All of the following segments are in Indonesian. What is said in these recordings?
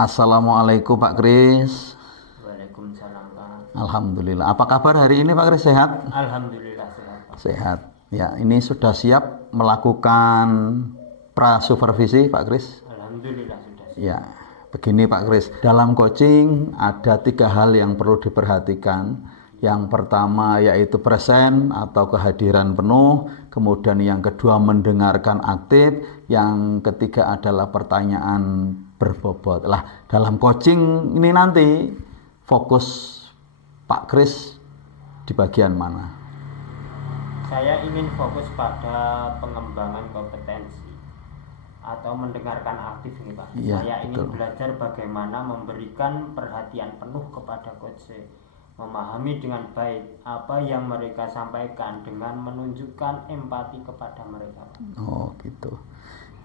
Assalamualaikum Pak Kris. Waalaikumsalam Pak. Alhamdulillah. Apa kabar hari ini Pak Kris, sehat? Alhamdulillah sehat Pak. Sehat. Ya, ini sudah siap melakukan prasupervisi Pak Kris? Alhamdulillah sudah siap. Ya, begini Pak Kris. Dalam coaching ada 3 hal yang perlu diperhatikan. Yang pertama yaitu present atau kehadiran penuh. Kemudian yang kedua mendengarkan aktif. Yang ketiga adalah pertanyaan berbobot. Lah, dalam coaching ini nanti fokus Pak Kris di bagian mana? Saya ingin fokus pada pengembangan kompetensi atau mendengarkan aktif nih Pak. Iya, Saya ingin betul. belajar bagaimana memberikan perhatian penuh kepada coach, memahami dengan baik apa yang mereka sampaikan dengan menunjukkan empati kepada mereka Pak. Oh, gitu.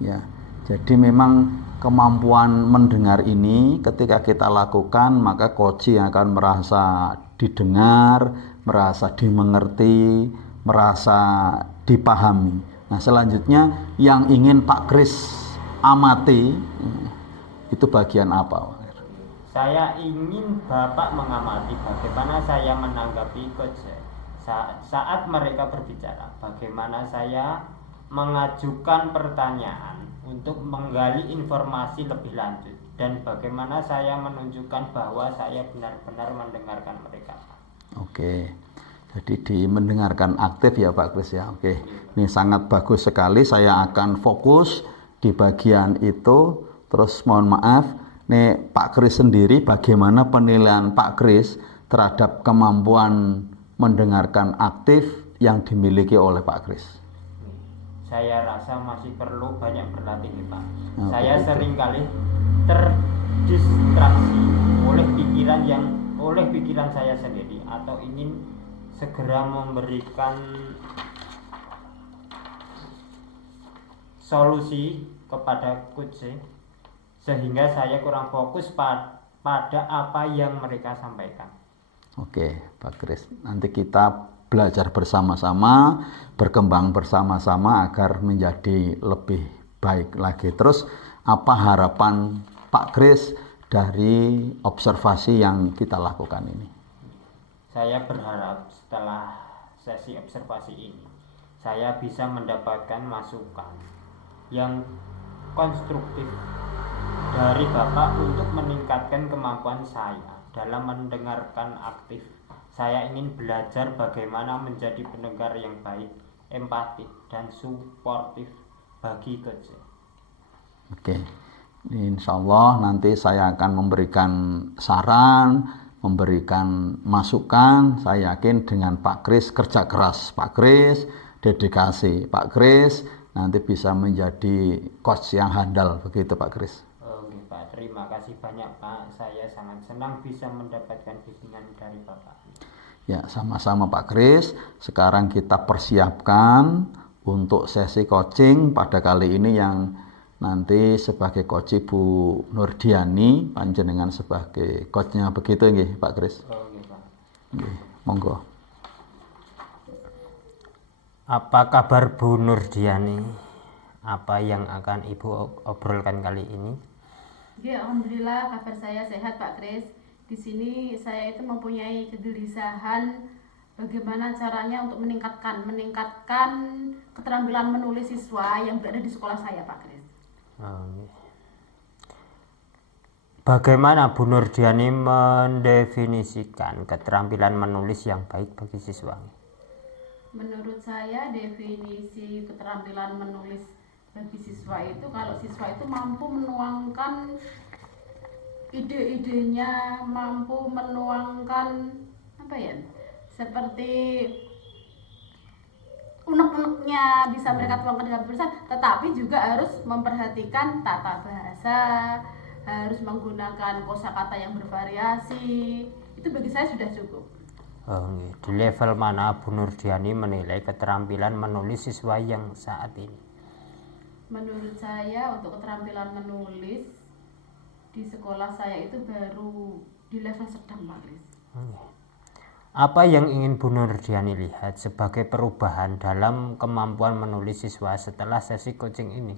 Ya. Jadi memang kemampuan mendengar ini ketika kita lakukan maka coach akan merasa didengar, merasa dimengerti, merasa dipahami. Nah, selanjutnya yang ingin Pak Kris amati itu bagian apa? Saya ingin Bapak mengamati bagaimana saya menanggapi coach saat mereka berbicara, bagaimana saya mengajukan pertanyaan untuk menggali informasi lebih lanjut, dan bagaimana saya menunjukkan bahwa saya benar-benar mendengarkan mereka. Oke. Jadi di mendengarkan aktif ya Pak Kris ya. Oke. Ini sangat bagus sekali. Saya akan fokus di bagian itu. Terus mohon maaf, nih Pak Kris sendiri bagaimana penilaian Pak Kris terhadap kemampuan mendengarkan aktif yang dimiliki oleh Pak Kris? Saya rasa masih perlu banyak berlatih nih Pak. Nah, Saya begitu. seringkali terdistraksi oleh pikiran saya sendiri, atau ingin segera memberikan solusi kepada coach, sehingga saya kurang fokus pada apa yang mereka sampaikan. Oke, Pak Kris. Nanti kita belajar bersama-sama, berkembang bersama-sama agar menjadi lebih baik lagi. Terus apa harapan Pak Kris dari observasi yang kita lakukan ini? Saya berharap setelah sesi observasi ini saya bisa mendapatkan masukan yang konstruktif dari Bapak untuk meningkatkan kemampuan saya dalam mendengarkan aktif. Saya ingin belajar bagaimana menjadi pendengar yang baik, empatik, dan suportif bagi coach. Oke, ini insya Allah nanti saya akan memberikan saran, memberikan masukan. Saya yakin dengan Pak Kris, kerja keras Pak Kris, dedikasi Pak Kris, nanti bisa menjadi coach yang handal, begitu Pak Kris. Oke Pak, terima kasih banyak Pak. Saya sangat senang bisa mendapatkan bimbingan dari Bapak. Ya, sama-sama Pak Kris. Sekarang kita persiapkan untuk sesi coaching pada kali ini yang nanti sebagai coach Ibu Nurdiani, panjenengan sebagai coachnya, begitu nggih Pak Kris? Oke Pak. Nggih, monggo. Apa kabar Bu Nurdiani? Apa yang akan Ibu obrolkan kali ini? Ya, alhamdulillah kabar saya sehat Pak Kris. Di sini saya itu mempunyai kegelisahan bagaimana caranya untuk meningkatkan keterampilan menulis siswa yang berada di sekolah saya Pak Kris. Bagaimana Bu Nurdiani mendefinisikan keterampilan menulis yang baik bagi siswa? Menurut saya definisi keterampilan menulis bagi siswa itu kalau siswa itu mampu menuangkan ide-idenya, mampu menuangkan seperti unek-uneknya bisa mereka tuangkan dalam tulisan, tetapi juga harus memperhatikan tata bahasa, harus menggunakan kosakata yang bervariasi. Itu bagi saya sudah cukup. Di level mana Bu Nurdiani menilai keterampilan menulis siswa yang saat ini? Menurut saya untuk keterampilan menulis di sekolah saya itu baru di level sedang Pak Kris. Apa yang ingin Bu Nurdiani lihat sebagai perubahan dalam kemampuan menulis siswa setelah sesi coaching ini?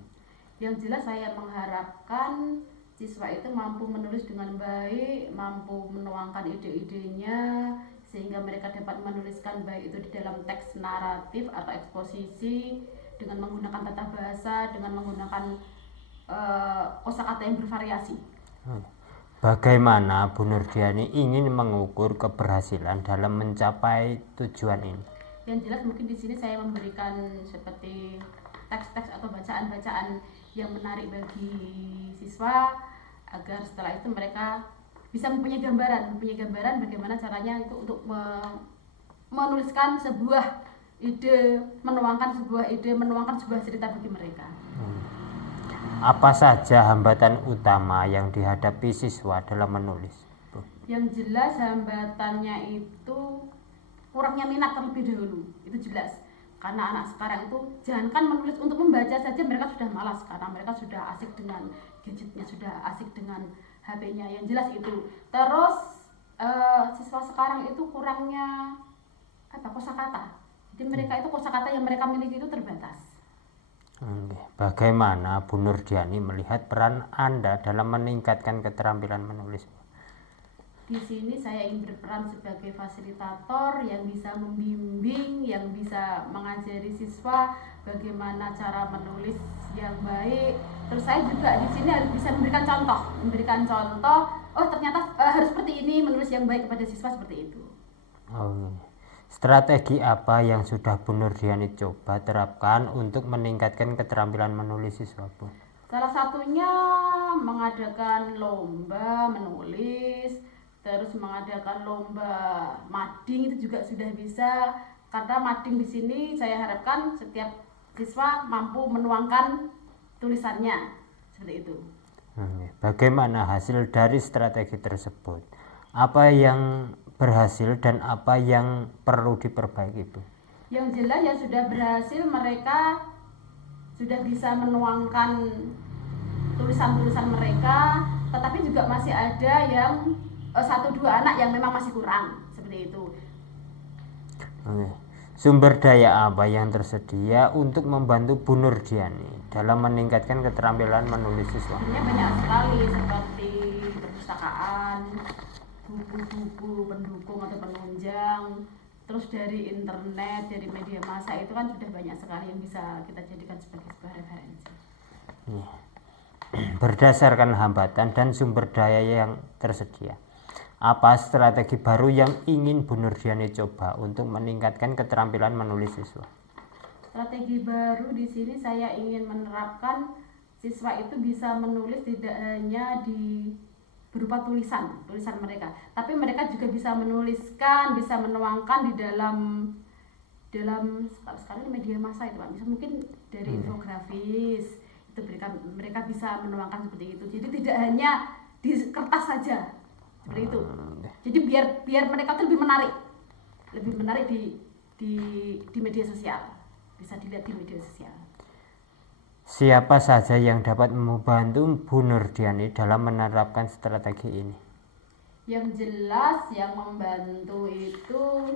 Yang jelas saya mengharapkan siswa itu mampu menulis dengan baik, mampu menuangkan ide-idenya, sehingga mereka dapat menuliskan baik itu di dalam teks naratif atau eksposisi dengan menggunakan tata bahasa, dengan menggunakan kosakata yang bervariasi. Bagaimana Bu Nurdiani ingin mengukur keberhasilan dalam mencapai tujuan ini? Yang jelas mungkin di sini saya memberikan seperti teks-teks atau bacaan-bacaan yang menarik bagi siswa, agar setelah itu mereka bisa mempunyai gambaran bagaimana caranya itu untuk menuliskan sebuah ide, menuangkan sebuah cerita bagi mereka. Apa saja hambatan utama yang dihadapi siswa dalam menulis, Bu? Yang jelas hambatannya itu kurangnya minat terlebih dahulu, itu jelas. Karena anak sekarang itu jangankan menulis, untuk membaca saja mereka sudah malas karena mereka sudah asik dengan gadgetnya, sudah asik dengan HP-nya, yang jelas itu. Terus siswa sekarang itu kurangnya kosakata. Jadi mereka itu kosakata yang mereka miliki itu terbatas. Bagaimana Bu Nurdiani melihat peran Anda dalam meningkatkan keterampilan menulis? Di sini saya ingin berperan sebagai fasilitator yang bisa membimbing, yang bisa mengajari siswa bagaimana cara menulis yang baik. Terus saya juga di sini harus bisa memberikan contoh. Oh ternyata harus seperti ini menulis yang baik kepada siswa, seperti itu. Strategi apa yang sudah Bu Nurdiani coba terapkan untuk meningkatkan keterampilan menulis siswa, Bu? Salah satunya mengadakan lomba menulis, terus mengadakan lomba mading, itu juga sudah bisa. Karena mading di sini saya harapkan setiap siswa mampu menuangkan tulisannya, seperti itu. Bagaimana hasil dari strategi tersebut? Apa yang berhasil dan apa yang perlu diperbaiki, Bu? Yang jelas yang sudah berhasil, mereka sudah bisa menuangkan tulisan-tulisan mereka, tetapi juga masih ada yang 1-2 anak yang memang masih kurang, seperti itu. Sumber daya apa yang tersedia untuk membantu Bu Nurdiani dalam meningkatkan keterampilan menulis siswa? Banyak sekali, seperti perpustakaan, buku-buku pendukung atau penunjang, terus dari internet, dari media massa, itu kan sudah banyak sekali yang bisa kita jadikan sebagai sebuah referensi. Berdasarkan hambatan dan sumber daya yang tersedia, apa strategi baru yang ingin Bu Nurdiani coba untuk meningkatkan keterampilan menulis siswa? Strategi baru di sini saya ingin menerapkan siswa itu bisa menulis tidak hanya berupa tulisan mereka, tapi mereka juga bisa menuliskan, bisa menuangkan di dalam sekali media massa itu, Pak. Bisa mungkin dari infografis, itu mereka bisa menuangkan seperti itu. Jadi tidak hanya di kertas saja, seperti itu. Jadi biar mereka itu lebih menarik di media sosial, bisa dilihat di media sosial. Siapa saja yang dapat membantu Bu Nurdiani dalam menerapkan strategi ini? Yang jelas yang membantu itu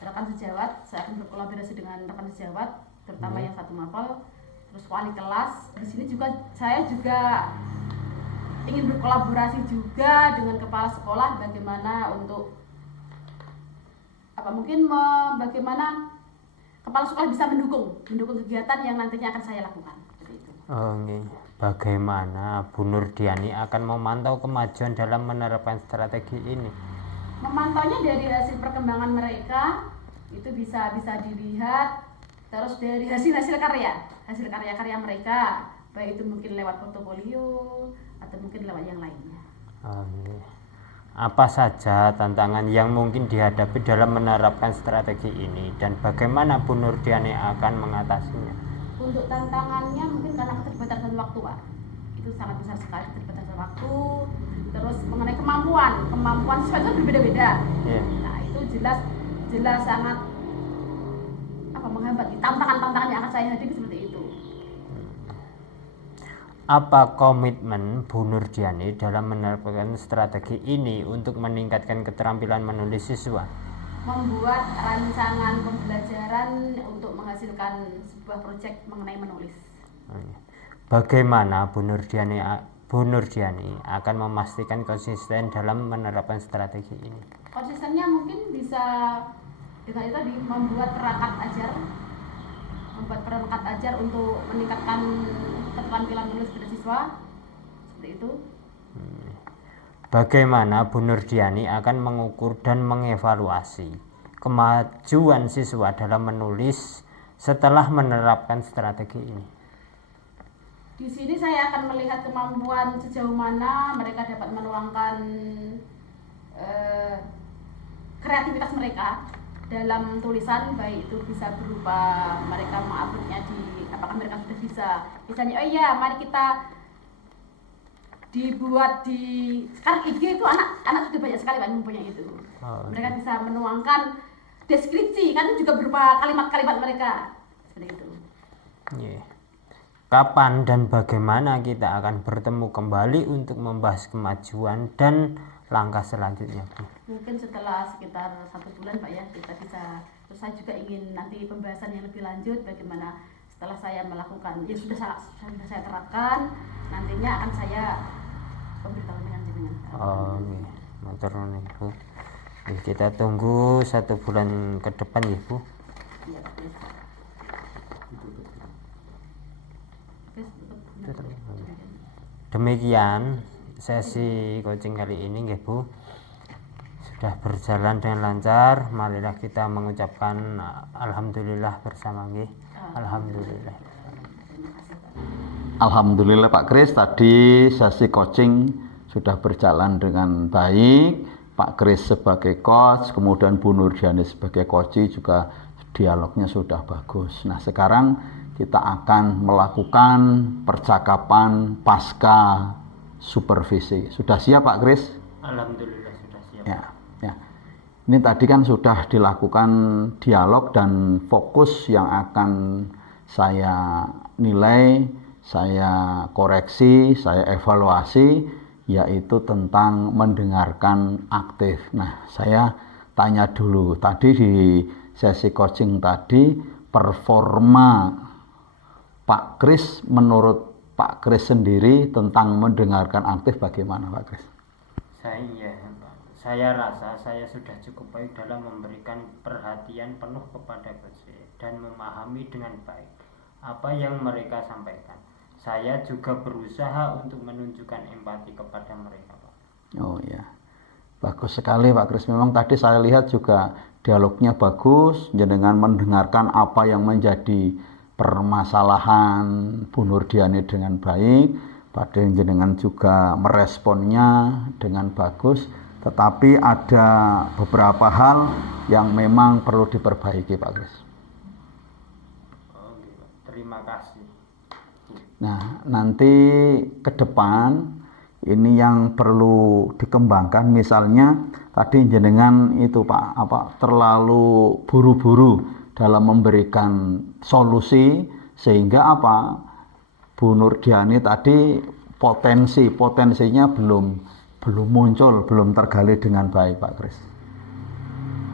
rekan sejawat. Saya akan berkolaborasi dengan rekan sejawat, terutama yang satu mapel, terus wali kelas. Di sini juga saya juga ingin berkolaborasi juga dengan kepala sekolah, bagaimana untuk bagaimana kepala sekolah bisa mendukung kegiatan yang nantinya akan saya lakukan, seperti itu. Bagaimana Bu Nurdiani akan memantau kemajuan dalam menerapkan strategi ini? Memantaunya dari hasil perkembangan mereka, itu bisa dilihat, terus dari hasil karya mereka, baik itu mungkin lewat portofolio atau mungkin lewat yang lainnya. Apa saja tantangan yang mungkin dihadapi dalam menerapkan strategi ini dan bagaimana Bu Nurdiani akan mengatasinya? Untuk tantangannya mungkin karena keterbatasan waktu, Pak. Itu sangat besar sekali, keterbatasan waktu. Terus mengenai kemampuan siswa itu berbeda-beda. Yeah. Nah, itu jelas sangat menghambat. Tantangan yang akan saya hadapi seperti itu. Apa komitmen Bu Nurdiani dalam menerapkan strategi ini untuk meningkatkan keterampilan menulis siswa? Membuat rancangan pembelajaran untuk menghasilkan sebuah proyek mengenai menulis. bagaimana Bu Nurdiani akan memastikan konsisten dalam menerapkan strategi ini? Konsistennya mungkin bisa dengan itu tadi, membuat perangkat ajar untuk meningkatkan keterampilan menulis bersiswa seperti itu. Bagaimana Bu Nurdiani akan mengukur dan mengevaluasi kemajuan siswa dalam menulis setelah menerapkan strategi ini? Di sini saya akan melihat kemampuan sejauh mana mereka dapat menuangkan kreativitas mereka dalam tulisan, baik itu bisa berupa mereka menguploadnya di, apakah mereka sudah bisa misalnya, oh iya mari kita dibuat di, sekarang IG itu anak sudah banyak sekali Pak mempunyai itu. Mereka bisa menuangkan deskripsi, kan itu juga berupa kalimat-kalimat mereka seperti itu. Kapan dan bagaimana kita akan bertemu kembali untuk membahas kemajuan dan langkah selanjutnya, Bu? Mungkin setelah sekitar 1 bulan Pak ya, kita bisa. Terus saya juga ingin nanti pembahasan yang lebih lanjut bagaimana setelah saya melakukan, ya sudah saya terapkan, nantinya akan saya pemberitahuan dengan jenengan. Matur nuwun, Bu. Kita tunggu 1 bulan ke depan ya, Bu. Iya, Pak. Demikian sesi coaching kali ini nggih Bu. Sudah berjalan dengan lancar. Marilah kita mengucapkan alhamdulillah bersama nggih. Alhamdulillah. Alhamdulillah Pak Kris, tadi sesi coaching sudah berjalan dengan baik. Pak Kris sebagai coach, kemudian Bu Nurdiani sebagai coach juga dialognya sudah bagus. Nah, sekarang kita akan melakukan percakapan pasca supervisi. Sudah siap Pak Kris? Alhamdulillah sudah siap. Ya. Ini tadi kan sudah dilakukan dialog dan fokus yang akan saya nilai, saya koreksi, saya evaluasi, yaitu tentang mendengarkan aktif. Nah, saya tanya dulu, tadi di sesi coaching tadi, performa Pak Kris menurut Pak Kris sendiri tentang mendengarkan aktif bagaimana Pak Kris? Saya rasa saya sudah cukup baik dalam memberikan perhatian penuh kepada pasien dan memahami dengan baik apa yang mereka sampaikan. Saya juga berusaha untuk menunjukkan empati kepada mereka, Pak. Oh ya, bagus sekali Pak Kris. Memang tadi saya lihat juga dialognya bagus, dengan mendengarkan apa yang menjadi permasalahan Bu Nurdiani dengan baik, Pak jenengan juga meresponnya dengan bagus. Tetapi ada beberapa hal yang memang perlu diperbaiki Pak Kris. Terima kasih. Nah, nanti ke depan ini yang perlu dikembangkan, misalnya tadi jenengan itu Pak, terlalu buru-buru dalam memberikan solusi sehingga Bu Nurdiani tadi potensinya belum muncul, belum tergali dengan baik Pak Kris.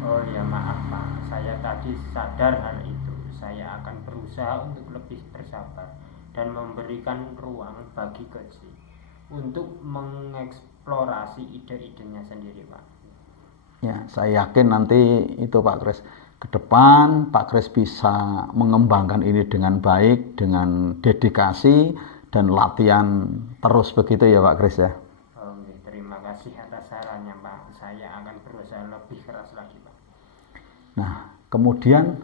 Oh ya, maaf Pak, saya tadi sadar hal itu. Saya akan berusaha untuk lebih bersabar dan memberikan ruang bagi coach untuk mengeksplorasi ide-idenya sendiri Pak. Ya, saya yakin nanti itu Pak Kris, ke depan Pak Kris bisa mengembangkan ini dengan baik, dengan dedikasi dan latihan terus begitu ya Pak Kris ya. Terima kasih atas sarannya Pak. Saya akan berusaha lebih keras lagi Pak. Nah, kemudian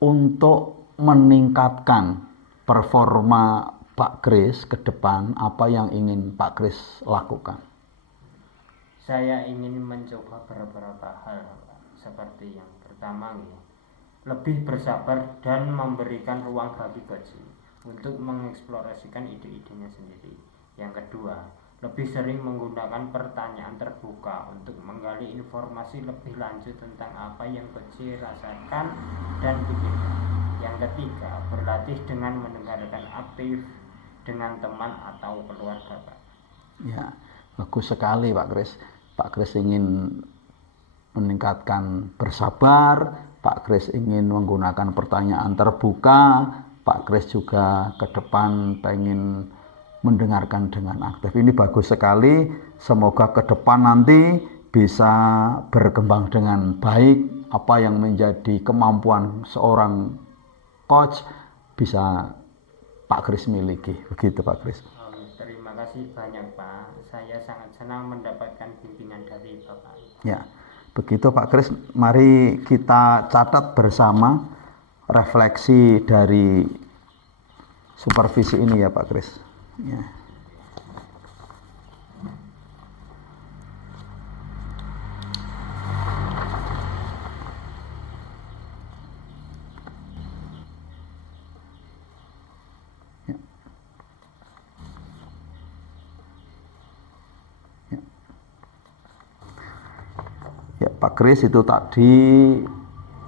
untuk meningkatkan performa Pak Kris ke depan, apa yang ingin Pak Kris lakukan? Saya ingin mencoba beberapa hal Pak. Seperti yang pertama lebih bersabar dan memberikan ruang bagi coach untuk mengeksplorasikan ide-idenya sendiri. Yang kedua, lebih sering menggunakan pertanyaan terbuka untuk menggali informasi lebih lanjut tentang apa yang coach rasakan dan pikirkan. Yang ketiga, berlatih dengan mendengarkan aktif dengan teman atau keluarga Pak. Ya, bagus sekali Pak Kris. Pak Kris ingin meningkatkan bersabar, Pak Kris ingin menggunakan pertanyaan terbuka, Pak Kris juga ke depan pengen mendengarkan dengan aktif. Ini bagus sekali. Semoga ke depan nanti bisa berkembang dengan baik. Apa yang menjadi kemampuan seorang coach bisa Pak Kris miliki. Begitu Pak Kris. Terima kasih banyak Pak. Saya sangat senang mendapatkan bimbingan dari Bapak. Ya, begitu Pak Kris. Mari kita catat bersama refleksi dari supervisi ini ya Pak Kris. Ya. Ya, Pak Kris, itu tadi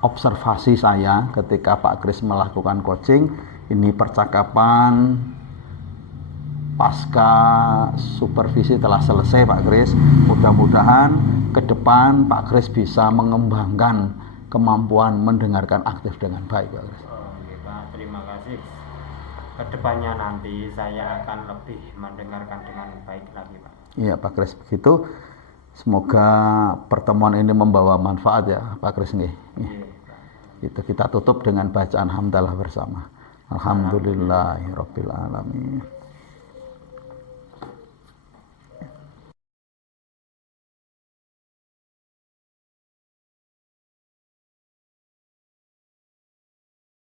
observasi saya ketika Pak Kris melakukan coaching. Ini percakapan pasca supervisi telah selesai Pak Kris. Mudah-mudahan ke depan Pak Kris bisa mengembangkan kemampuan mendengarkan aktif dengan baik Pak Kris. Oke Pak, terima kasih. Kedepannya nanti saya akan lebih mendengarkan dengan baik lagi Pak. Iya Pak Kris, begitu. Semoga pertemuan ini membawa manfaat ya Pak Kris nih. Itu kita tutup dengan bacaan hamdalah bersama. Alhamdulillahirabbil alamin.